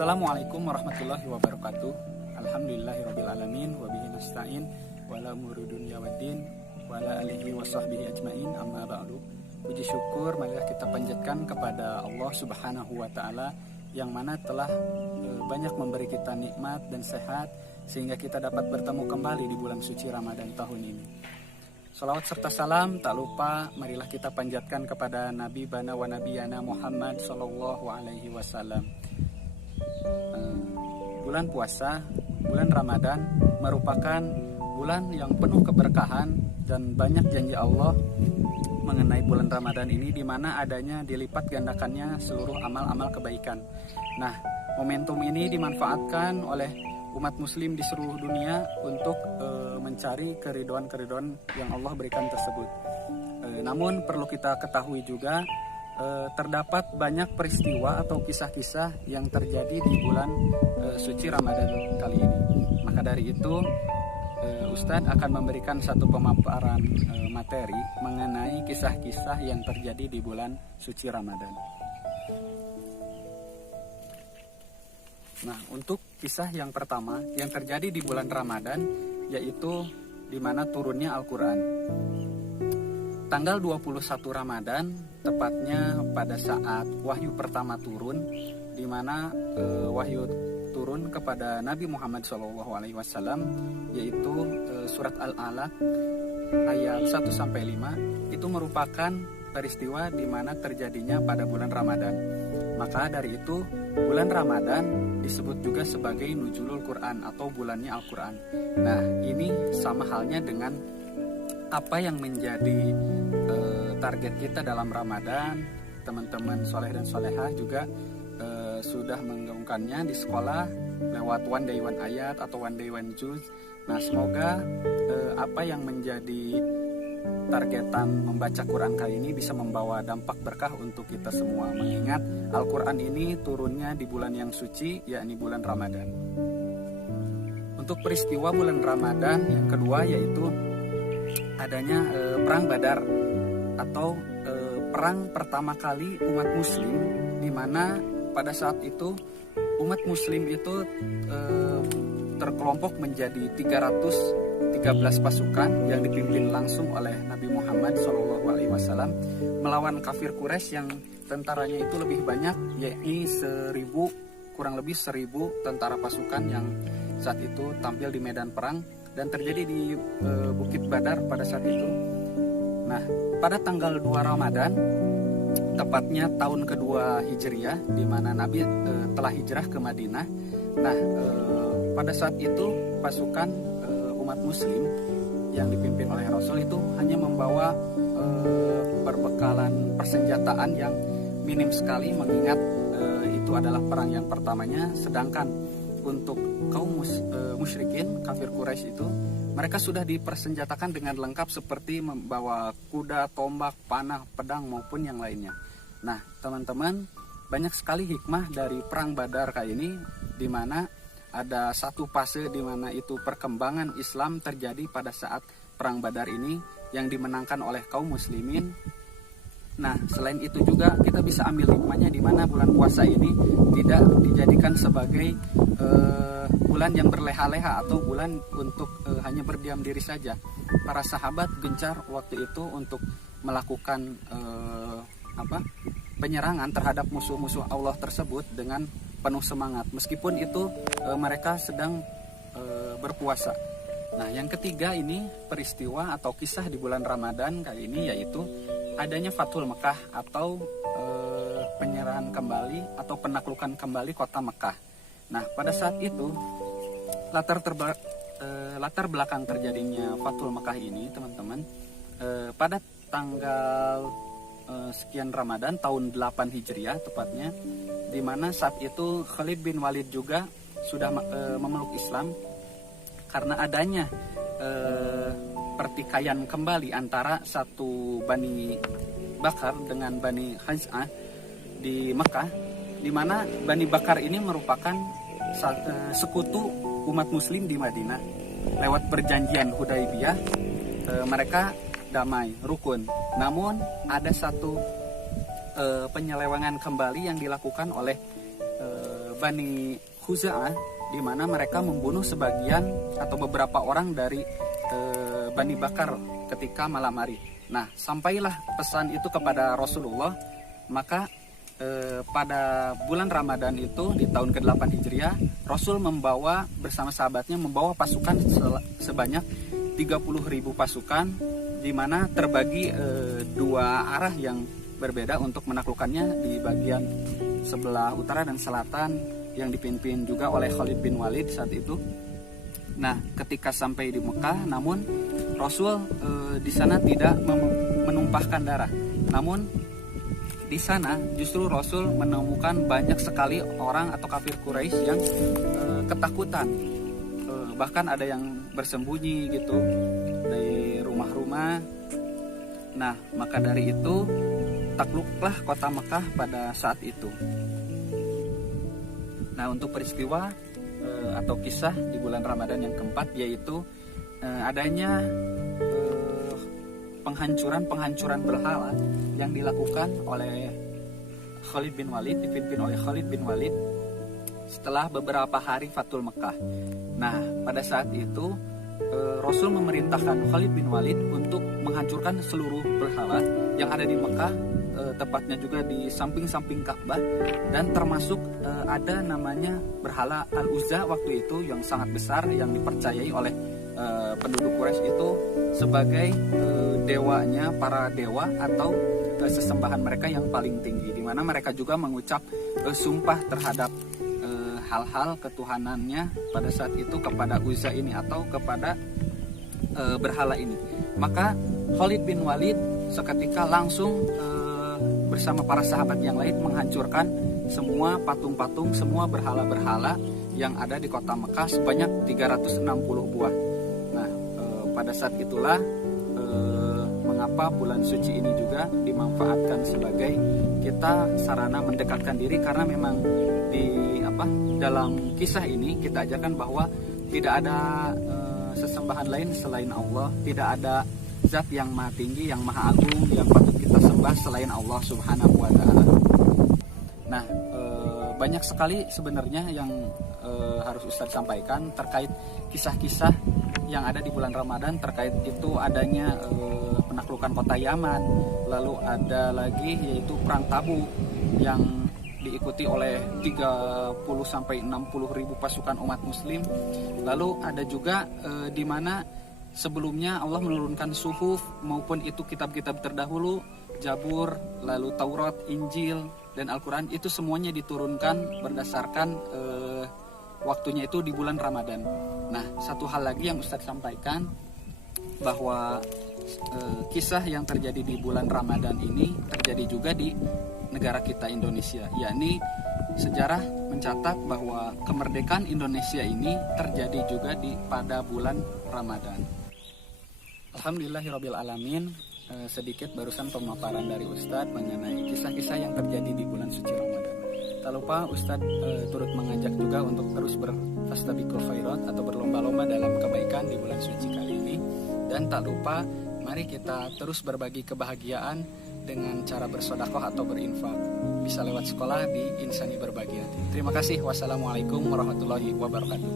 Assalamualaikum warahmatullahi wabarakatuh. Alhamdulillahirrabbilalamin. Wabihi nasta'in. Wala umuri dunya waddin. Wala alihi wa sahbihi ajma'in. Amma ba'du. Puji syukur marilah kita panjatkan kepada Allah subhanahu wa ta'ala, yang mana telah banyak memberi kita nikmat dan sehat, sehingga kita dapat bertemu kembali di bulan suci Ramadan tahun ini. Salawat serta salam tak lupa marilah kita panjatkan kepada Nabi Bana wa Nabiyana Muhammad sallallahu alaihi wasallam. Bulan puasa, bulan Ramadan merupakan bulan yang penuh keberkahan dan banyak janji Allah mengenai bulan Ramadan ini, di mana adanya dilipat gandakannya seluruh amal-amal kebaikan. Nah, momentum ini dimanfaatkan oleh umat muslim di seluruh dunia untuk mencari keriduan-keriduan yang Allah berikan tersebut. Namun perlu kita ketahui juga, terdapat banyak peristiwa atau kisah-kisah yang terjadi di bulan suci Ramadan kali ini. Maka dari itu Ustadz akan memberikan satu pemaparan materi mengenai kisah-kisah yang terjadi di bulan suci Ramadan. Nah, untuk kisah yang pertama yang terjadi di bulan Ramadan, yaitu di mana turunnya Al-Quran. Tanggal 21 Ramadan, tepatnya pada saat wahyu pertama turun, di mana wahyu turun kepada Nabi Muhammad SAW, yaitu surat Al-Alaq ayat 1-5, itu merupakan peristiwa di mana terjadinya pada bulan Ramadan. Maka dari itu bulan Ramadan disebut juga sebagai Nuzulul Quran atau bulannya Al-Quran. Nah, ini sama halnya dengan apa yang menjadi target kita dalam Ramadan. Teman-teman soleh dan solehah juga sudah menggaungkannya di sekolah lewat one day one ayat atau one day one juz. Nah, semoga apa yang menjadi targetan membaca Quran kali ini bisa membawa dampak berkah untuk kita semua, mengingat Al-Quran ini turunnya di bulan yang suci, yakni bulan Ramadan. Untuk peristiwa bulan Ramadan yang kedua, yaitu adanya Perang Badar atau perang pertama kali umat muslim, di mana pada saat itu umat muslim itu terkelompok menjadi 313 pasukan yang dipimpin langsung oleh Nabi Muhammad SAW melawan kafir Quraisy yang tentaranya itu lebih banyak, yakni kurang lebih 1000 tentara pasukan yang saat itu tampil di medan perang dan terjadi di Bukit Badar pada saat itu. Nah, pada tanggal 2 Ramadan, tepatnya tahun kedua Hijriah, di mana Nabi telah hijrah ke Madinah. Nah, pada saat itu pasukan umat muslim yang dipimpin oleh Rasul itu hanya membawa perbekalan persenjataan yang minim sekali, mengingat itu adalah perang yang pertamanya. Sedangkan untuk kaum musyrikin kafir Quraisy itu, mereka sudah dipersenjatakan dengan lengkap seperti membawa kuda, tombak, panah, pedang maupun yang lainnya. Nah, teman-teman, banyak sekali hikmah dari perang Badar kali ini, di mana ada satu fase di mana itu perkembangan Islam terjadi pada saat perang Badar ini yang dimenangkan oleh kaum muslimin. Nah, selain itu juga kita bisa ambil hikmahnya, di mana bulan puasa ini tidak dijadikan sebagai bulan yang berleha-leha atau bulan untuk hanya berdiam diri saja. Para sahabat gencar waktu itu untuk melakukan penyerangan terhadap musuh-musuh Allah tersebut dengan penuh semangat, meskipun itu mereka sedang berpuasa. Nah, yang ketiga ini peristiwa atau kisah di bulan Ramadan kali ini, yaitu adanya Fathul Mekah atau penyerahan kembali atau penaklukan kembali kota Mekah. Nah, pada saat itu latar belakang terjadinya Fathul Mekah ini, teman-teman, pada tanggal sekian Ramadan tahun 8 Hijriah tepatnya, di mana saat itu Khalid bin Walid juga sudah memeluk Islam karena adanya pertikaian kembali antara satu Bani Bakar dengan Bani Khaz'ah di Mekah, di mana Bani Bakar ini merupakan sekutu umat muslim di Madinah. Lewat perjanjian Hudaibiyah, mereka damai, rukun. Namun ada satu penyelewengan kembali yang dilakukan oleh Bani Khuza'ah, di mana mereka membunuh sebagian atau beberapa orang dari Bani Bakar ketika malam hari. Nah, sampailah pesan itu kepada Rasulullah, maka pada bulan Ramadan itu di tahun ke-8 Hijriah, Rasul membawa bersama sahabatnya membawa pasukan sebanyak 30.000 pasukan, di mana terbagi dua arah yang berbeda untuk menaklukkannya di bagian sebelah utara dan selatan yang dipimpin juga oleh Khalid bin Walid saat itu. Nah, ketika sampai di Mekah, namun Rasul di sana tidak menumpahkan darah. Namun di sana justru Rasul menemukan banyak sekali orang atau kafir Quraisy yang ketakutan. Bahkan ada yang bersembunyi gitu dari rumah-rumah. Nah, maka dari itu takluklah kota Mekah pada saat itu. Nah, untuk peristiwa atau kisah di bulan Ramadan yang keempat, yaitu adanya penghancuran berhala yang dilakukan oleh Khalid bin Walid, dipimpin oleh Khalid bin Walid setelah beberapa hari Fathul Mekah. Nah, pada saat itu Rasul memerintahkan Khalid bin Walid untuk menghancurkan seluruh berhala yang ada di Mekah, tepatnya juga di samping-samping Ka'bah, dan termasuk ada namanya berhala Al-Uzza waktu itu yang sangat besar yang dipercayai oleh penduduk Quraisy itu sebagai dewanya para dewa atau sesembahan mereka yang paling tinggi, di mana mereka juga mengucap sumpah terhadap hal-hal ketuhanannya pada saat itu kepada Uzza ini atau kepada berhala ini. Maka Khalid bin Walid seketika langsung bersama para sahabat yang lain menghancurkan semua patung-patung, semua berhala-berhala yang ada di kota Mekah sebanyak 360 buah. Nah, pada saat itulah mengapa bulan suci ini juga dimanfaatkan sebagai kita sarana mendekatkan diri, karena memang dalam kisah ini kita ajarkan bahwa tidak ada sesembahan lain selain Allah, tidak ada zat yang maha tinggi, yang maha agung, yang patut kita sembah selain Allah Subhanahu wa Ta'ala. Nah, banyak sekali sebenarnya yang harus Ustadz sampaikan terkait kisah-kisah yang ada di bulan Ramadan. Terkait itu adanya penaklukan kota Yaman, lalu ada lagi yaitu perang Tabuk yang diikuti oleh 30-60 ribu pasukan umat muslim. Lalu ada juga di mana sebelumnya Allah menurunkan suhuf maupun itu kitab-kitab terdahulu, Jabur, lalu Taurat, Injil, dan Al-Quran, itu semuanya diturunkan berdasarkan waktunya itu di bulan Ramadan. Nah, satu hal lagi yang Ustadz sampaikan, bahwa kisah yang terjadi di bulan Ramadan ini terjadi juga di negara kita Indonesia, yakni sejarah mencatat bahwa kemerdekaan Indonesia ini terjadi juga pada bulan Ramadan. Alhamdulillahirabbil alamin. Sedikit barusan pemaparan dari Ustadz mengenai kisah-kisah yang terjadi di bulan suci Ramadan. Tak lupa Ustadz turut mengajak juga untuk terus berfastabiqul khairat atau berlomba-lomba dalam kebaikan di bulan suci kali ini. Dan tak lupa mari kita terus berbagi kebahagiaan dengan cara bersedekah atau berinfak. Bisa lewat sekolah di Insani Berbagi Hati. Terima kasih. Wassalamualaikum warahmatullahi wabarakatuh.